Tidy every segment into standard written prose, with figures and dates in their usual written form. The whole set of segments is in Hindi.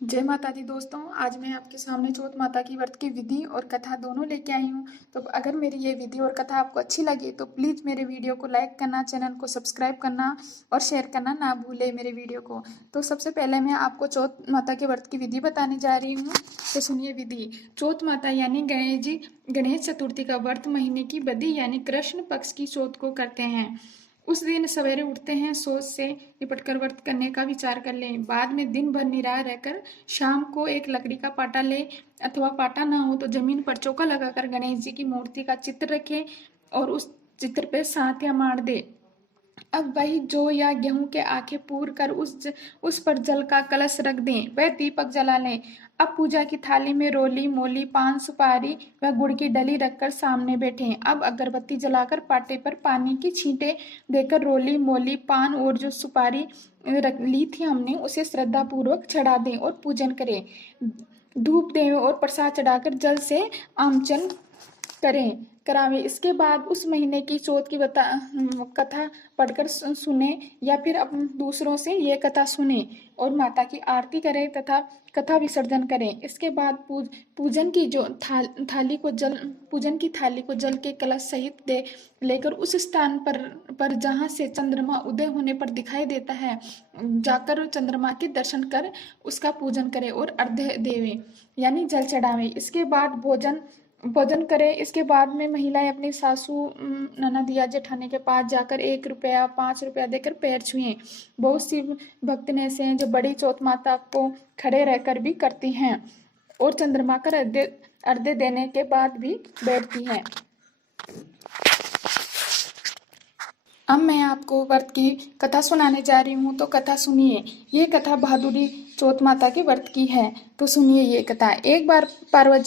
जय माता दी दोस्तों। आज मैं आपके सामने चौथ माता की व्रत की विधि और कथा दोनों लेके आई हूँ। तो अगर मेरी ये विधि और कथा आपको अच्छी लगी तो प्लीज़ मेरे वीडियो को लाइक करना, चैनल को सब्सक्राइब करना और शेयर करना ना भूले मेरे वीडियो को। तो सबसे पहले मैं आपको चौथ माता के व्रत की विधि बताने जा रही हूँ। तो सुनिए विधि। चौथ माता यानी गणेश चतुर्थी का व्रत महीने की बदी यानी कृष्ण पक्ष की चौथ को करते हैं। उस दिन सवेरे उठते हैं, सोच से निपटकर व्रत करने का विचार कर लें। बाद में दिन भर निराह रहकर शाम को एक लकड़ी का पाटा ले, अथवा पाटा ना हो तो जमीन पर चौका लगाकर गणेश जी की मूर्ति का चित्र रखें और उस चित्र पे सात या मार दे। अब वही जौ या गेहूं के आखे पूर कर उस पर जल का कलश रख दें। वह दीपक जला लें। अब पूजा की थाली में रोली, मोली, पान, सुपारी व गुड़ की डली रखकर सामने बैठें। अब अगरबत्ती जलाकर पाटे पर पानी की छींटे देकर रोली, मोली, पान और जो सुपारी रख ली थी हमने उसे श्रद्धा पूर्वक चढ़ा दें और पूजन करें। धूप दें और प्रसाद चढ़ाकर जल से आमचन करावे। इसके बाद उस महीने की चौथ की कथा पढ़कर सुने या फिर अपने दूसरों से ये कथा सुने और माता की आरती करें तथा कथा विसर्जन करें। इसके बाद पूजन की थाली को जल के कलश सहित दे लेकर उस स्थान पर जहाँ से चंद्रमा उदय होने पर दिखाई देता है जाकर चंद्रमा के दर्शन कर उसका पूजन करें और अर्घ्य देवें यानी जल चढ़ावें। इसके बाद भोजन करें। इसके बाद में महिलाएं अपनी सासू, ननद या जेठानी के पास जाकर 1 रुपया 5 रुपया देकर पैर छुएं। बहुत सी भक्त ऐसे हैं जो बड़ी चौथ माता को खड़े रहकर भी करती हैं और चंद्रमा का अर्घ्य देने के बाद भी बैठती हैं। अब मैं आपको व्रत की कथा सुनाने जा रही हूँ, तो कथा सुनिए। ये कथा बहादुरी चौथ माता के व्रत की है। तो सुनिए ये कथा। एक बार पार्वती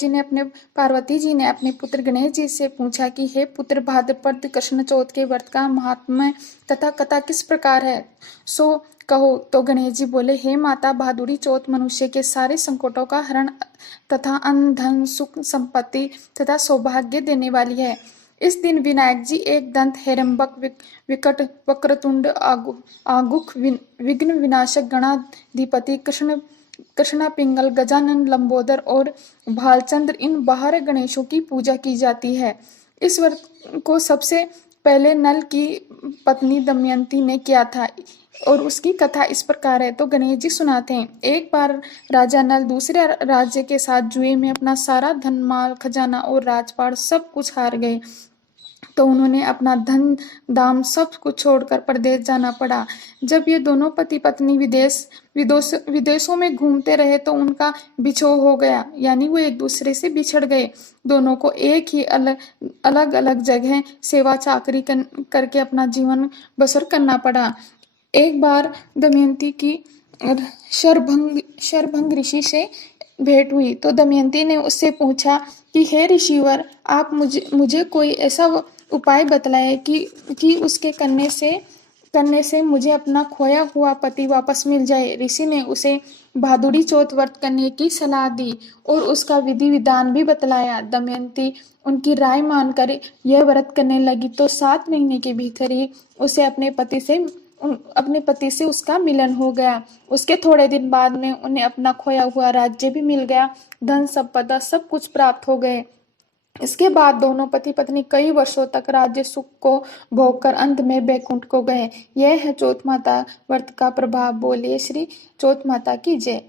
जी ने अपने पुत्र गणेश जी से पूछा कि हे पुत्र, भाद्रपद कृष्ण चौथ के व्रत का महात्म्य तथा कथा किस प्रकार है, सो कहो। तो गणेश जी बोले, हे माता, बहादुरी चौथ मनुष्य के सारे संकटों का हरण तथा अन्न, धन, सुख, संपत्ति तथा सौभाग्य देने वाली है। इस दिन विनायक जी एक दंत, हेरंबक, विकट, वक्रतुंड, आगुख, विघ्न विनाशक, गणाधिपति, कृष्णा पिंगल, गजानन, लंबोदर और भालचंद्र, इन 12 गणेशों की पूजा की जाती है। इस व्रत को सबसे पहले नल की पत्नी दमयंती ने किया था और उसकी कथा इस प्रकार है। तो गणेश जी सुनाते हैं। एक बार राजा नल दूसरे राज्य के साथ जुए में अपना सारा धन, माल, खजाना और राजपाट सब कुछ हार गए। तो उन्होंने अपना धन दाम सब कुछ छोड़कर परदेश जाना पड़ा। जब ये दोनों पति पत्नी विदेशों में घूमते रहे तो उनका बिछोह हो गया, यानी वो एक दूसरे से बिछड़ गए। दोनों को एक ही अलग अलग जगह सेवा चाकरी करके अपना जीवन बसर करना पड़ा। एक बार दमयंती की शरभंग ऋषि से भेंट हुई। तो दमयंती ने उससे पूछा कि हे ऋषिवर, आप मुझे कोई ऐसा उपाय बतलाए कि उसके करने से मुझे अपना खोया हुआ पति वापस मिल जाए। ऋषि ने उसे बहादुरी चौथ व्रत करने की सलाह दी और उसका विधि विधान भी बतलाया। दमयंती उनकी राय मानकर यह व्रत करने लगी तो 7 महीने के भीतर ही उसे अपने पति से उसका मिलन हो गया। उसके थोड़े दिन बाद में उन्हें अपना खोया हुआ राज्य भी मिल गया। धन संपदा सब कुछ प्राप्त हो गए। इसके बाद दोनों पति पत्नी कई वर्षों तक राज्य सुख को भोगकर अंत में वैकुंठ को गए। यह है चौथ माता व्रत का प्रभाव। बोलिए श्री चौथ माता की जय।